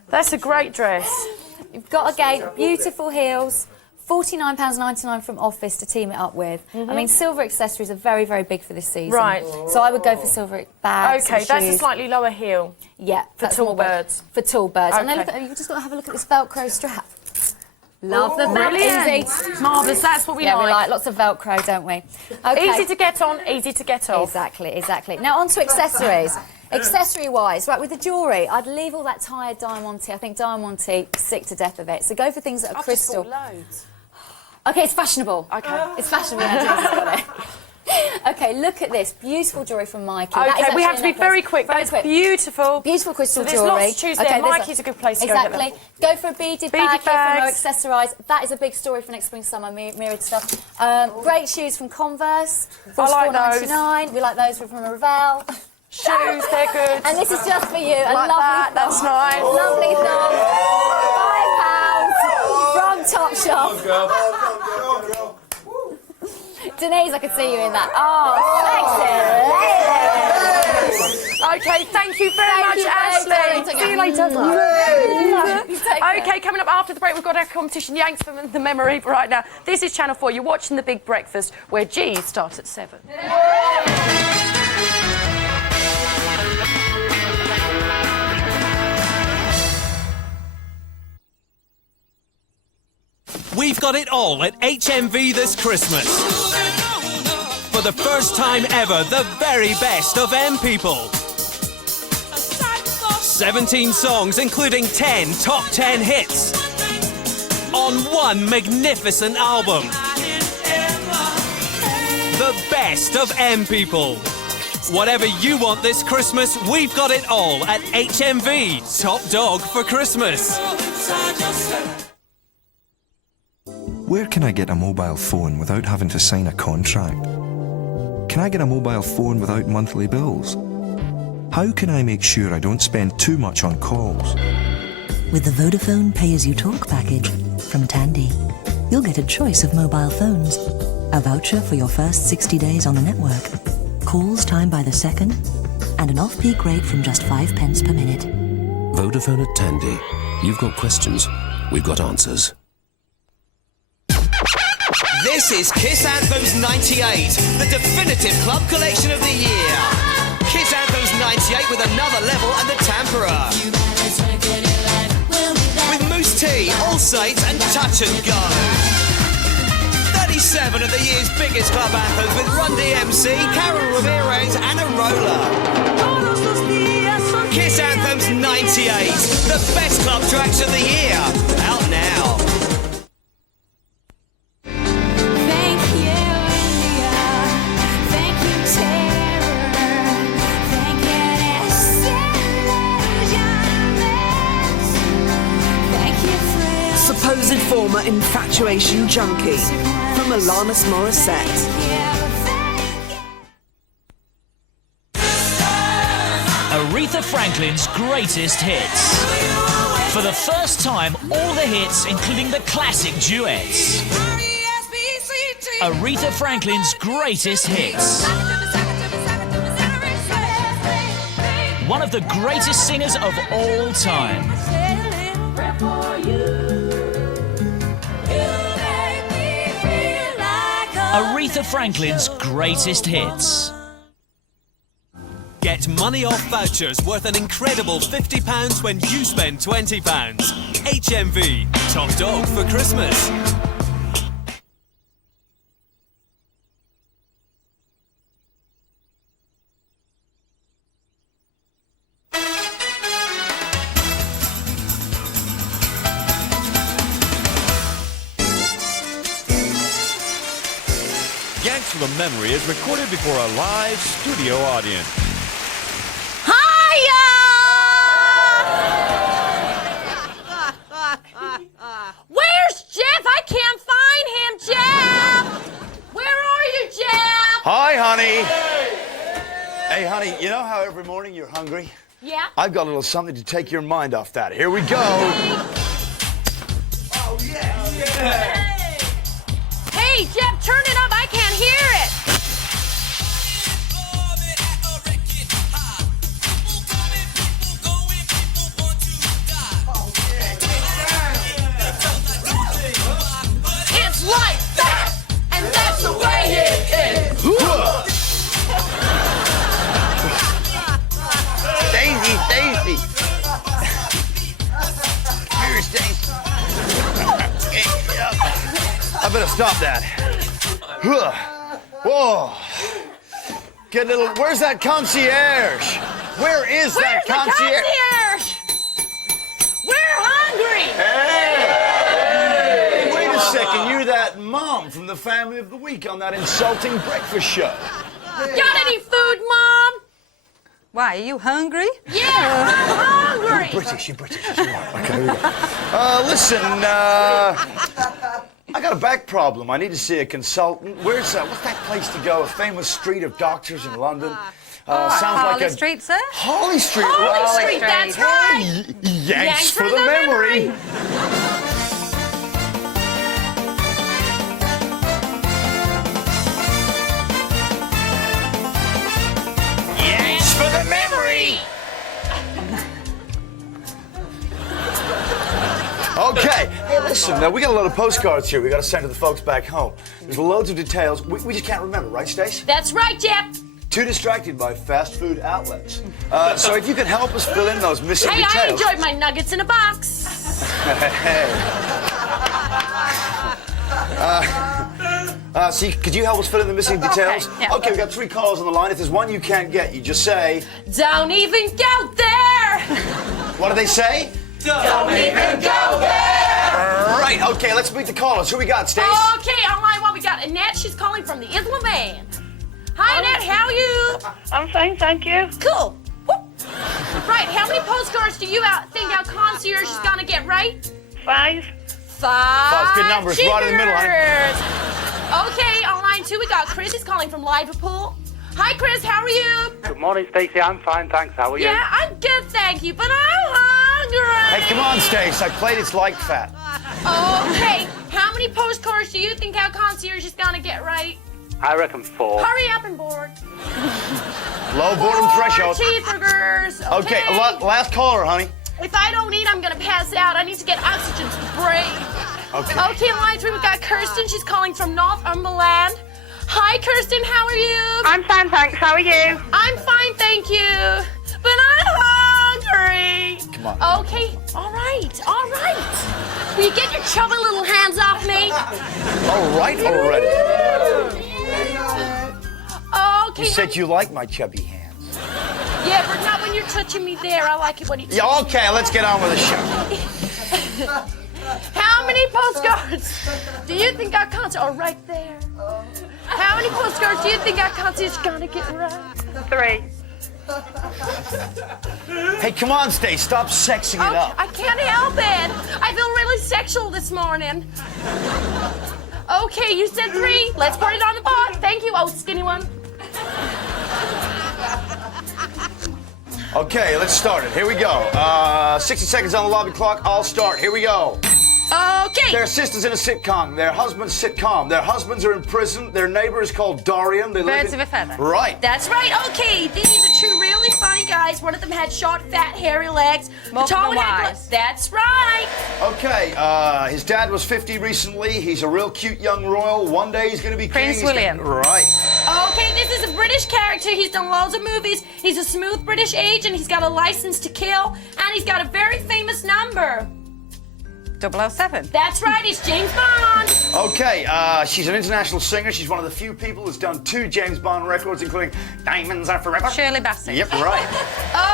That's a great dress. You've got, again, beautiful heels. £49.99 from Office to team it up with. I mean, silver accessories are very, very big for this season. Right. So I would go for silver bags. OK, and that's a shoes. slightly lower heel. Yeah, For that's tall more work. birds. For tall birds. And then Okay. look at, you've just got to have a look at this Velcro strap. Love the Brilliant. easy. Marvellous, that's what we Yeah, like. we like lots of Velcro, don't we? Okay. Easy to get on, easy to get off. Exactly, exactly. Now on to accessories. Accessory-wise, right, with the jewellery, I'd leave all that tired Diamante. I think Diamante, sick to death of it. So go for things that are crystal. Loads. OK, it's fashionable. OK. It's fashionable now Jason's got it. OK, look at this. Beautiful jewellery from Mikey. That is OK, we actually have to a be necklace. very quick. Very That's quick. beautiful. Beautiful crystal So there's jewellery. lots to choose there. there's Mikey's a good place to go. Exactly. Go for a beaded bag here from our bags. Accessorise. That is a big story for next spring, summer, mirrored stuff. Great shoes from Converse. I like those. $44.99. We like those from Ravel. Shoes, they're good. And this is just for you. A Like lovely that, that's nice. Lovely thong. £5 from Topshop. Denise, I could see you in that. Oh, sexy. OK, thank you very much, you, Ashley. darling. See you later. Take care. OK, coming up after the break, we've got our competition, Yanks from the Memory. But right now, this is Channel 4. You're watching The Big Breakfast, where G's start at 7. We've got it all at HMV this Christmas. For the first time ever, the very best of M People. 17 songs, including 10 top 10 hits. On one magnificent album. The best of M People. Whatever you want this Christmas, we've got it all at HMV. Top dog for Christmas. Where can I get a mobile phone without having to sign a contract? Can I get a mobile phone without monthly bills? How can I make sure I don't spend too much on calls? With the Vodafone Pay-As-You-Talk package from Tandy, you'll get a choice of mobile phones, a voucher for your first 60 days on the network, calls timed by the second, and an off-peak rate from just 5 pence per minute. Vodafone at Tandy. You've got questions, we've got answers. This is Kiss Anthems 98, the definitive club collection of the year. Kiss Anthems 98 with Another Level and The Tamperer. With Moose T, All Saints and Touch and Go. 37 of the year's biggest club anthems with Run DMC, Carol Ramirez and Arola. Kiss Anthems 98, the best club tracks of the year. Out now. Supposed former infatuation junkie from Alanis Morissette. Aretha Franklin's greatest hits. For the first time, all the hits, including the classic duets. Aretha Franklin's greatest hits. One of the greatest singers of all time. Aretha Franklin's greatest hits. Get money off vouchers worth an incredible £50 when you spend £20. HMV, top dog for Christmas. Yanks from the Memory is recorded before a live studio audience. Where's Jeff? I can't find him, Jeff! Where are you, Jeff? Hi, honey. Hey, honey, you know how every morning you're hungry? Yeah? I've got a little something to take your mind off that. Here we go. Oh, yeah. Hey, Jeff, turn it up. I can't hear it. It's like that, and that's the way it is. Daisy. Here, Stacy. I better stop that. Whoa. Get a little. Where's that concierge? Where is that concierge? We're hungry. Hey, wait a second. You're that mom from the Family of the Week on that insulting breakfast show. Got any food, Mom? Why, are you hungry? Yeah, I'm hungry. You're British. Okay, here we go. Listen, I got a back problem. I need to see a consultant. What's that place to go? A famous street of doctors in London? Sounds like Harley Street, sir? Harley Street. Harley Street, that's right. Yanks for the memory. Yanks for the memory. Okay. Hey, listen, we got a lot of postcards here we got to send to the folks back home. There's loads of details. We just can't remember, right, Stace? That's right, Jeff. Too distracted by fast food outlets. So if you could help us fill in those missing Hey, details. I enjoyed my nuggets in a box. Could you help us fill in the missing details? Okay, yeah. Okay, we've got 3 callers on the line. If there's one you can't get, you just say... Don't even go there. What do they say? Don't even go there. Right, okay, let's meet the callers. Who we got, Stace? Okay, on line 1 we got Annette. She's calling from the Isla Band. Hi, Annette, how are you? I'm fine, thank you. Cool. Whoop. Right, how many postcards do you think our concierge is gonna get right? 5. 5's good numbers, right in the middle, honey. Okay, on line 2 we got Chris. He's calling from Liverpool. Hi, Chris, how are you? Good morning, Stacey. I'm fine, thanks. How are you? Yeah, I'm good, thank you, but I'm hungry. Hey, come on, Stace. I played It's Like Fat. Okay, how many postcards do you think our concierge is gonna get right? I reckon 4. Hurry up and board. Low boredom threshold. Cheeseburgers. Okay, last caller, honey. If I don't eat, I'm gonna pass out. I need to get oxygen to the brain. Okay, line 3, we got Kirsten. She's calling from Northumberland. Hi, Kirsten, how are you? I'm fine, thanks. How are you? I'm fine, thank you. But I'm hungry. Come on. Okay, all right. Will you get your chubby little hands off me? All right already. Okay. You said you like my chubby hands. Yeah, but not when you're touching me there. I like it when you touch Yeah, okay, let's get on with the show. How many postcards do you think our concert... Oh, right there. How many postcards do you think our concert is gonna get right? 3. Hey, come on, Stace. Stop sexing it up. I can't help it. I feel really sexual this morning. Okay, you said 3. Let's put it on the board. Thank you, old skinny one. Okay, let's start it. Here we go. 60 seconds on the lobby clock. I'll start. Here we go. Okay. They're sisters in a sitcom. Their husband's sitcom. Their husbands are in prison. Their neighbor is called Dorian. They live Birds of a feather. Right. That's right. Okay, these are 2 really funny guys. One of them had short, fat, hairy legs. More The tall than one had wise. That's right. Okay, his dad was 50 recently. He's a real cute young royal. One day he's going to be Prince king. William. Right. Okay, this is a British character. He's done loads of movies. He's a smooth British agent. He's got a license to kill, and he's got a very famous number. 007. That's right. It's James Bond. Okay, she's an international singer. She's one of the few people who's done 2 James Bond records, including Diamonds Are Forever. Shirley Bassey. Yep, right.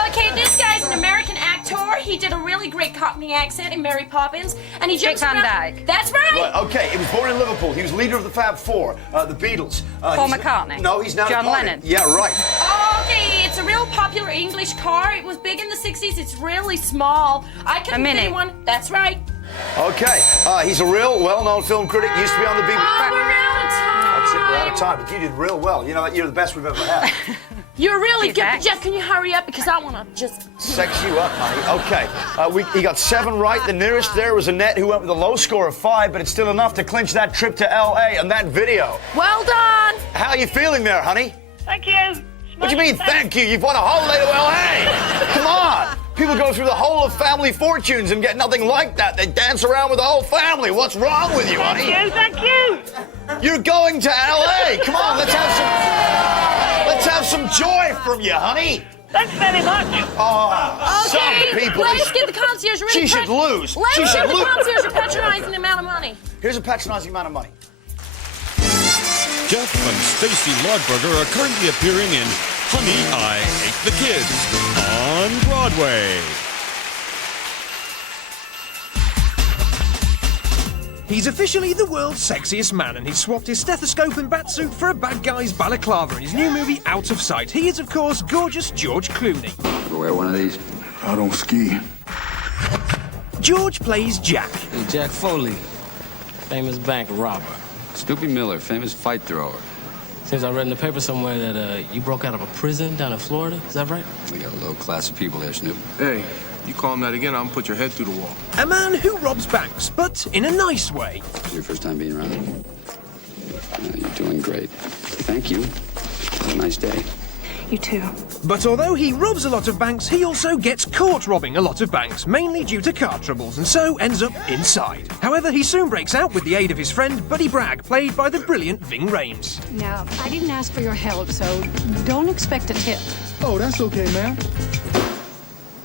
Okay, this guy's an American actor. He did a really great Cockney accent in Mary Poppins, and he jumps Dick Van around. Dyke. That's right. Right, okay, he was born in Liverpool. He was leader of the Fab Four, the Beatles. Paul He's- McCartney. No, he's not John Lennon. Lennon. Yeah, right. Okay, it's a real popular English car. It was big in the 60s. It's really small. I couldn't Mini. fit in one. That's right. Okay, he's a real well-known film critic. Used to be on the BBC. Oh, we're out of time. That's it, we're out of time, but you did real well. You know, you're the best we've ever had. You're really good, but thanks. Jeff, can you hurry up? Because I want to just... Sex you up, honey. Okay, he got 7 right. The nearest there was Annette, who went with a low score of 5, but it's still enough to clinch that trip to L.A. and that video. Well done. How are you feeling there, honey? Thank you. What do you mean, thank you? You've won a holiday to L.A. Come on. People go through the whole of Family Fortunes and get nothing like that. They dance around with the whole family. What's wrong with you, honey? Thank you. You're going to L.A. Come on, let's have some joy from you, honey. Thanks very much. Oh, some people. Let's give the concierge a really... She should lose. Let's She should give the lose. concierge a patronising amount of money. Here's a patronizing amount of money. Jeff and Stacy Lodberger are currently appearing in Honey, I Hate the Kids on Broadway. He's officially the world's sexiest man, and he's swapped his stethoscope and batsuit for a bad guy's balaclava in his new movie Out of Sight. He is, of course, gorgeous George Clooney. Ever wear one of these? I don't ski. George plays Jack. Hey, Jack Foley, famous bank robber. Snoopy Miller, famous fight thrower. Seems I read in the paper somewhere that you broke out of a prison down in Florida. Is that right? We got a low class of people there, Snoop. Hey, you call him that again, I'm gonna put your head through the wall. A man who robs banks, but in a nice way. It's your first time being around. You're doing great. Thank you. Have a nice day. You too. But although he robs a lot of banks, he also gets caught robbing a lot of banks, mainly due to car troubles, and so ends up inside. However, he soon breaks out with the aid of his friend Buddy Bragg, played by the brilliant Ving Rhames. Now, I didn't ask for your help, so don't expect a tip. Oh, that's okay, ma'am.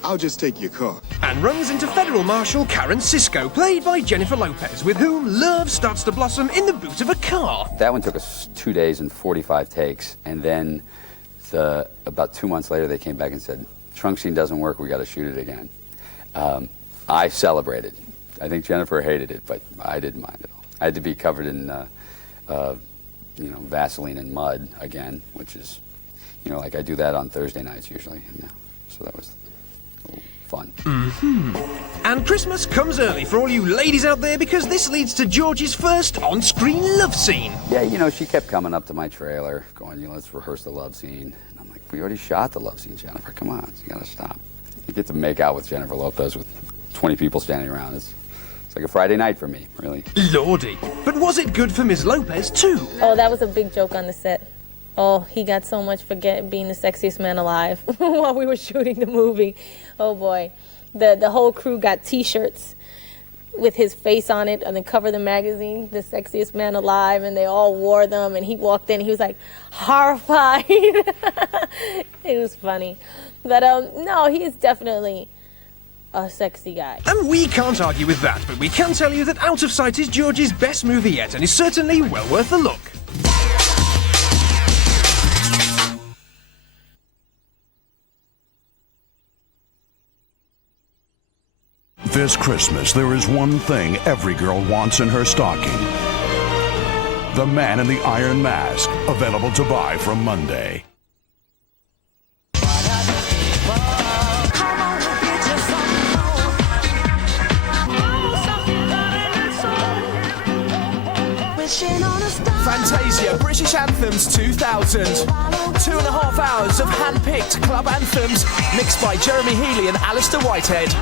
I'll just take your car. And runs into Federal Marshal Karen Sisko, played by Jennifer Lopez, with whom love starts to blossom in the boot of a car. That one took us 2 days and 45 takes, and then about 2 months later, they came back and said, trunk scene doesn't work, we got to shoot it again. I celebrated. I think Jennifer hated it, but I didn't mind at all. I had to be covered in, Vaseline and mud again, which is, like I do that on Thursday nights usually. So that was fun. And Christmas comes early for all you ladies out there, because this leads to George's first on-screen love scene. Yeah, she kept coming up to my trailer going, let's rehearse the love scene. And I'm like, we already shot the love scene, Jennifer. Come on, you gotta stop. You get to make out with Jennifer Lopez with 20 people standing around. It's like a Friday night for me, really. Lordy. But was it good for Ms. Lopez, too? Oh, that was a big joke on the set. Oh, he got so much for being the sexiest man alive while we were shooting the movie. Oh, boy. The whole crew got T-shirts with his face on it on the cover of the magazine, the sexiest man alive, and they all wore them, and he walked in, he was like horrified. It was funny. But no, he is definitely a sexy guy. And we can't argue with that, but we can tell you that Out of Sight is George's best movie yet, and is certainly well worth a look. This Christmas, there is one thing every girl wants in her stocking. The Man in the Iron Mask, available to buy from Monday. Fantasia British Anthems 2000. 2.5 hours of hand-picked club anthems mixed by Jeremy Healy and Alistair Whitehead.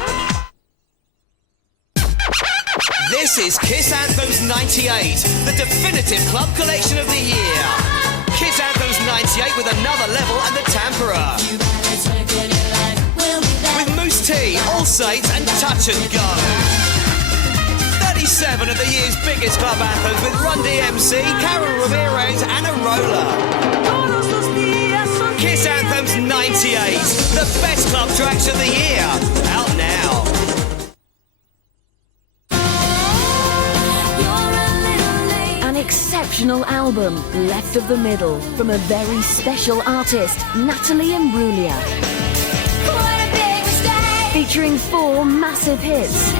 This is Kiss Anthems 98, the definitive club collection of the year. Kiss Anthems 98 with Another Level and the Tampera. With Moose T, All Saints and Touch and Go. 37 of the year's biggest club anthems with Run DMC, Karen Ramirez and Arola. Kiss Anthems 98, the best club tracks of the year. Out now. An exceptional album, Left of the Middle, from a very special artist, Natalie Imbruglia. Featuring 4 massive hits.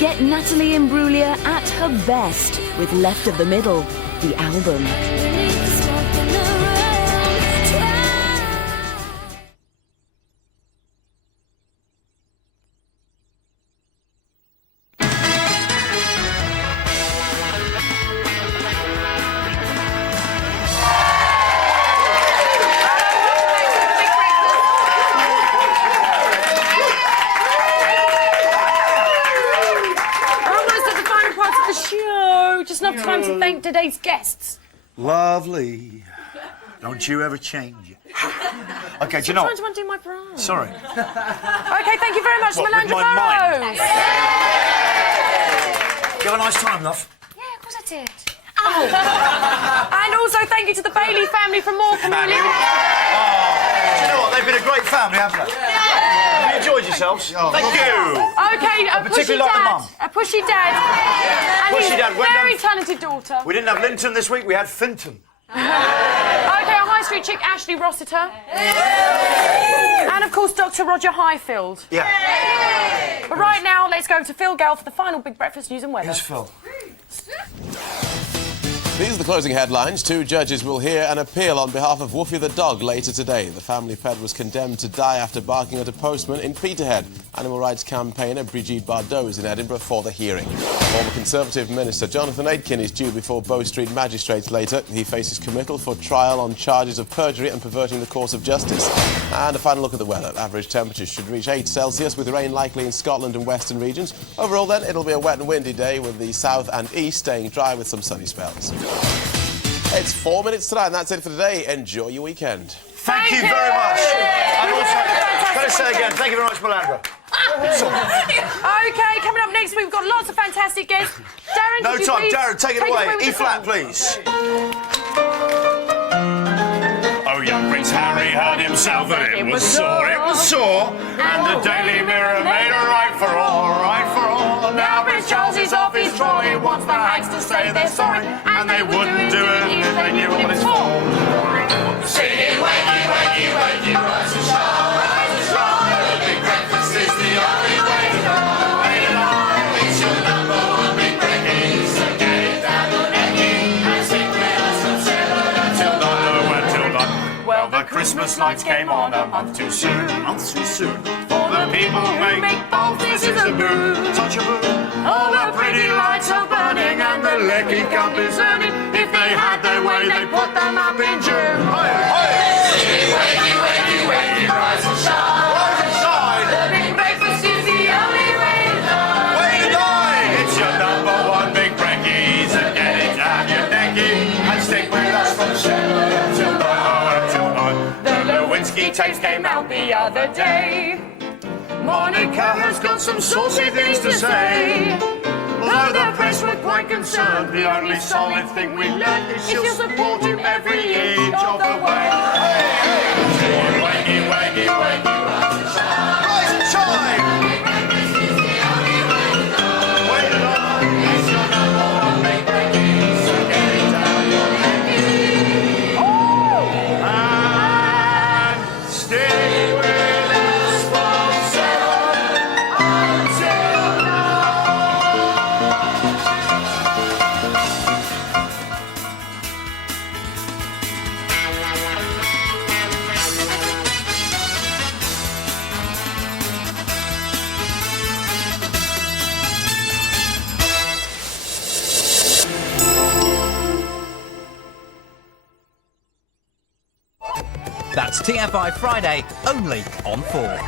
Get Natalie Imbruglia at her best with Left of the Middle, the album. now time to thank today's guests. Lovely. Don't you ever change. Okay, do you know I'm what? trying to undo my bra. Sorry. Okay, thank you very much, What, with Melandra my mind? Burrows. You have a nice time, love. Yeah, of course I did. Oh. And also thank you to the Bailey family for more community. Do you know what? They've been a great family, haven't they? Have you enjoyed yourselves? Oh, thank you. Okay, a pushy particularly like the dad. mum. A pushy dad. And Pushy his dad went very down- talented daughter. We didn't have Linton this week, we had Finton. Okay, our high street chick, Ashley Rossiter. And, of course, Dr. Roger Highfield. Yeah. But right now, let's go to Phil Gale for the final Big Breakfast news and weather. Here's Phil. These are the closing headlines. 2 judges will hear an appeal on behalf of Woofy the dog later today. The family pet was condemned to die after barking at a postman in Peterhead. Animal rights campaigner Brigitte Bardot is in Edinburgh for the hearing. Former Conservative Minister Jonathan Aitken is due before Bow Street magistrates later. He faces committal for trial on charges of perjury and perverting the course of justice. And a final look at the weather. Average temperatures should reach 8 Celsius with rain likely in Scotland and western regions. Overall then, it'll be a wet and windy day with the south and east staying dry with some sunny spells. It's 4 minutes to 9. That's it for today. Enjoy your weekend. Thank you very much. And also, can I say again, thank you very much, Melandra. Okay, coming up next week, we've got lots of fantastic guests. Darren, No could you time. please Darren, take it away. with E the flat, song? please. Oh, young Prince Harry heard himself that it was sore, and the Daily Mirror made a right for all, right for all. Now Prince Charles is off his throne, he wants the hags to say they're sorry, and they wouldn't do it if they knew what it's for. Singing, wakey, wakey, wakey, rise and shine, rise and shine. The big breakfast is the only way to go, way to go. It's your number one big breakfast, so get it down your necky, and sing with us from 7 until 9, until 9. Well, the Christmas lights came on a month too soon, for the people who make both this is a boon, such a boon. All the pretty lights are burning and the Lecky Cup is earning. If they had their way, they'd put them up in June. Wakey, wakey, wakey, wakey, rise and shine, rise and shine. The big breakfast is the only way to die. Way to die. It's your number one big brekkie, so get it down your necky and stick with us from 7 until 9, until 9. The Lewinsky tapes came out the other day. Monica has got some saucy things to say. Although the press were quite concerned, the only solid thing we learned is she'll support him every inch of the way. Wakey, wakey, wakey, rise and shine. Rise and shine! Breakfast is the only way to go. Way to go. It's your number one big brekkie, so get it down your necky. And stay with us from 7 until 9. That's TFI Friday, only on 4.